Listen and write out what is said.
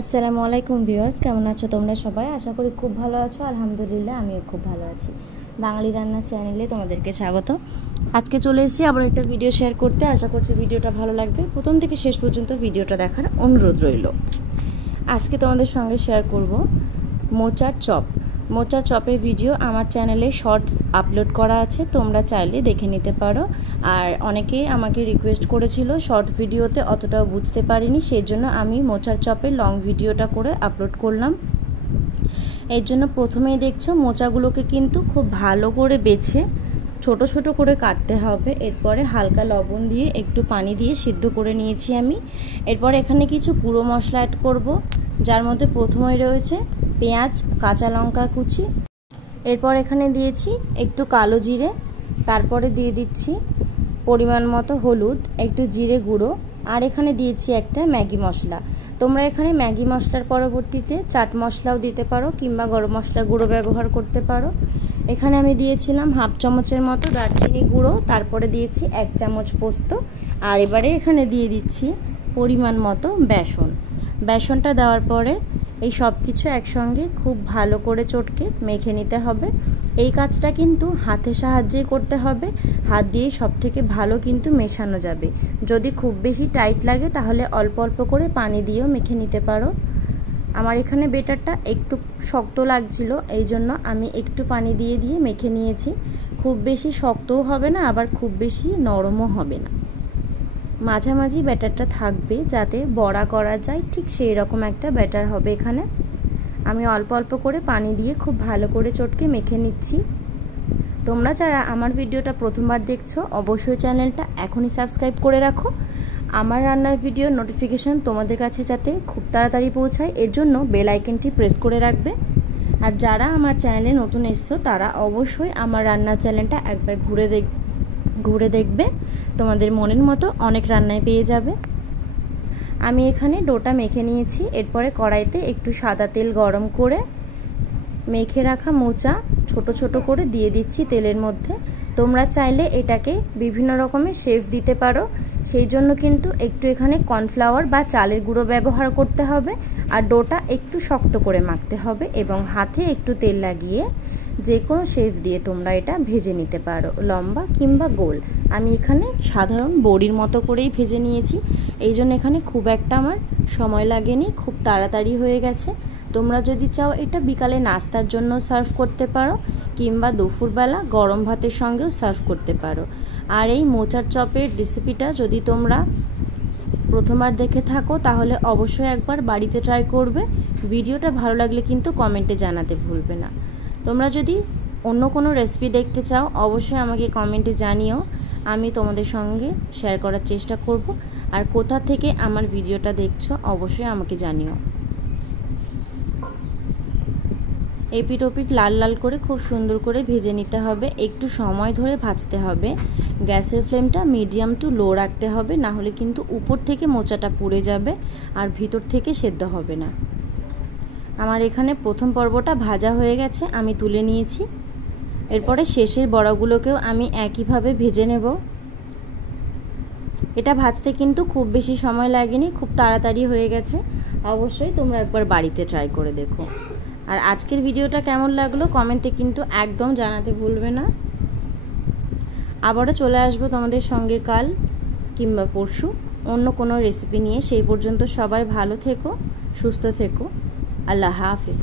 আসসালামু আলাইকুম ভিউয়ার্স, কেমন আছো তোমরা সবাই? আশা করি খুব ভালো আছো। আলহামদুলিল্লাহ, আমিও খুব ভালো আছি। বাঙালি রান্না চ্যানেলে তোমাদেরকে স্বাগত। আজকে চলে এসেছি আবার একটা ভিডিও শেয়ার করতে। আশা করছি ভিডিওটা ভালো লাগবে। প্রথম থেকে শেষ পর্যন্ত ভিডিওটা দেখার অনুরোধ রইল। আজকে তোমাদের সঙ্গে শেয়ার করব মোচার চপ। মোচার চপের ভিডিও আমার চ্যানেলে শর্টস আপলোড করা আছে, তোমরা চাইলে দেখে নিতে পারো। আর অনেকেই আমাকে রিকোয়েস্ট করেছিল, শর্ট ভিডিওতে অতটাও বুঝতে পারিনি, সেই জন্য আমি মোচার চপের লং ভিডিওটা করে আপলোড করলাম। এর জন্য প্রথমেই দেখছো মোচাগুলোকে কিন্তু খুব ভালো করে বেছে ছোট ছোট করে কাটতে হবে। এরপরে হালকা লবণ দিয়ে একটু পানি দিয়ে সিদ্ধ করে নিয়েছি আমি। এরপর এখানে কিছু গুঁড়ো মশলা অ্যাড করব, যার মধ্যে প্রথমেই রয়েছে পেঁয়াজ, কাঁচা লঙ্কা কুচি। এরপর এখানে দিয়েছি একটু কালো জিরে, তারপরে দিয়ে দিচ্ছি পরিমাণ মতো হলুদ, একটু জিরে গুঁড়ো, আর এখানে দিয়েছি একটা ম্যাগি মশলা। তোমরা এখানে ম্যাগি মশলার পরবর্তীতে চাট মশলাও দিতে পারো কিংবা গরম মশলা গুঁড়ো ব্যবহার করতে পারো। এখানে আমি দিয়েছিলাম হাফ চামচের মতো দারচিনি গুঁড়ো, তারপরে দিয়েছি 1 চামচ পোস্ত, আর এবারে এখানে দিয়ে দিচ্ছি পরিমাণ মতো বেসন। বেসনটা দেওয়ার পরে এই সব কিছু একসঙ্গে খুব ভালো করে চটকে মেখে নিতে হবে। এই কাজটা কিন্তু হাতের সাহায্যেই করতে হবে, হাত দিয়ে সব থেকে ভালো কিন্তু মেশানো যাবে। যদি খুব বেশি টাইট লাগে তাহলে অল্প অল্প করে পানি দিয়েও মেখে নিতে পারো। আমার এখানে বেটারটা একটু শক্ত লাগছিল, এই জন্য আমি একটু পানি দিয়ে দিয়ে মেখে নিয়েছি। খুব বেশি শক্তও হবে না, আবার খুব বেশি নরমও হবে না, মাঝামাঝি ব্যাটারটা থাকবে, যাতে বড়া করা যায় ঠিক সেই রকম একটা ব্যাটার হবে। এখানে আমি অল্প অল্প করে পানি দিয়ে খুব ভালো করে চটকে মেখে নিচ্ছি। তোমরা যারা আমার ভিডিওটা প্রথমবার দেখছো অবশ্যই চ্যানেলটা এখনই সাবস্ক্রাইব করে রাখো। আমার রান্নার ভিডিওর নোটিফিকেশান তোমাদের কাছে যাতে খুব তাড়াতাড়ি পৌঁছায়, এর জন্য বেল আইকনটি প্রেস করে রাখবে। আর যারা আমার চ্যানেলে নতুন এসছো তারা অবশ্যই আমার রান্নার চ্যানেলটা একবার ঘুরে দেখবে, তোমাদের মনের মতো অনেক রান্নায় পেয়ে যাবে। আমি এখানে ডোটা মেখে নিয়েছি। এরপরে কড়াইতে একটু সাদা তেল গরম করে মেখে রাখা মোচা ছোট ছোট করে দিয়ে দিচ্ছি তেলের মধ্যে। তোমরা চাইলে এটাকে বিভিন্ন রকমের শেপ দিতে পারো, সেই জন্য কিন্তু একটু এখানে কর্নফ্লাওয়ার বা চালের গুঁড়ো ব্যবহার করতে হবে। আর ডোটা একটু শক্ত করে মাখতে হবে এবং হাতে একটু তেল লাগিয়ে যে কোনো শেপ দিয়ে তোমরা এটা ভেজে নিতে পারো, লম্বা কিংবা গোল। আমি এখানে সাধারণ বড়ির মতো করেই ভেজে নিয়েছি, এই জন্য এখানে খুব একটা আমার সময় লাগেনি, খুব তাড়াতাড়ি হয়ে গেছে। তোমরা যদি চাও এটা বিকালে নাস্তার জন্য সার্ভ করতে পারো কিংবা দুপুরবেলা গরম ভাতের সঙ্গেও সার্ভ করতে পারো। আর এই মোচার চপের রেসিপিটা যদি তোমরা প্রথমবার দেখে থাকো তাহলে অবশ্যই একবার বাড়িতে ট্রাই করবে। ভিডিওটা ভালো লাগলে কিন্তু কমেন্টে জানাতে ভুলবে না। তোমরা যদি অন্য কোনো রেসিপি দেখতে চাও অবশ্যই আমাকে কমেন্টে জানিও, আমি তোমাদের সঙ্গে শেয়ার করার চেষ্টা করব। আর কোথা থেকে আমার ভিডিওটা দেখছো অবশ্যই আমাকে জানিও। এপিট ওপিট লাল লাল করে খুব সুন্দর করে ভেজে নিতে হবে, একটু সময় ধরে ভাজতে হবে। গ্যাসের ফ্লেমটা মিডিয়াম টু লো রাখতে হবে, না হলে কিন্তু উপর থেকে মোচাটা পুড়ে যাবে আর ভিতর থেকে সেদ্ধ হবে না। আমার এখানে প্রথম পর্বটা ভাজা হয়ে গেছে, আমি তুলে নিয়েছি। এরপরে শেষের বড়াগুলোকেও আমি একইভাবে ভেজে নেব। এটা ভাজতে কিন্তু খুব বেশি সময় লাগেনি, খুব তাড়াতাড়ি হয়ে গেছে। অবশ্যই তোমরা একবার বাড়িতে ট্রাই করে দেখো। আর আজকের ভিডিওটা কেমন লাগলো কমেন্টে কিন্তু একদম জানাতে ভুলবে না। আবারও চলে আসবো তোমাদের সঙ্গে কাল কিংবা পরশু অন্য কোনো রেসিপি নিয়ে। সেই পর্যন্ত সবাই ভালো থেকো, সুস্থ থেকো। আল্লাহ হাফিজ।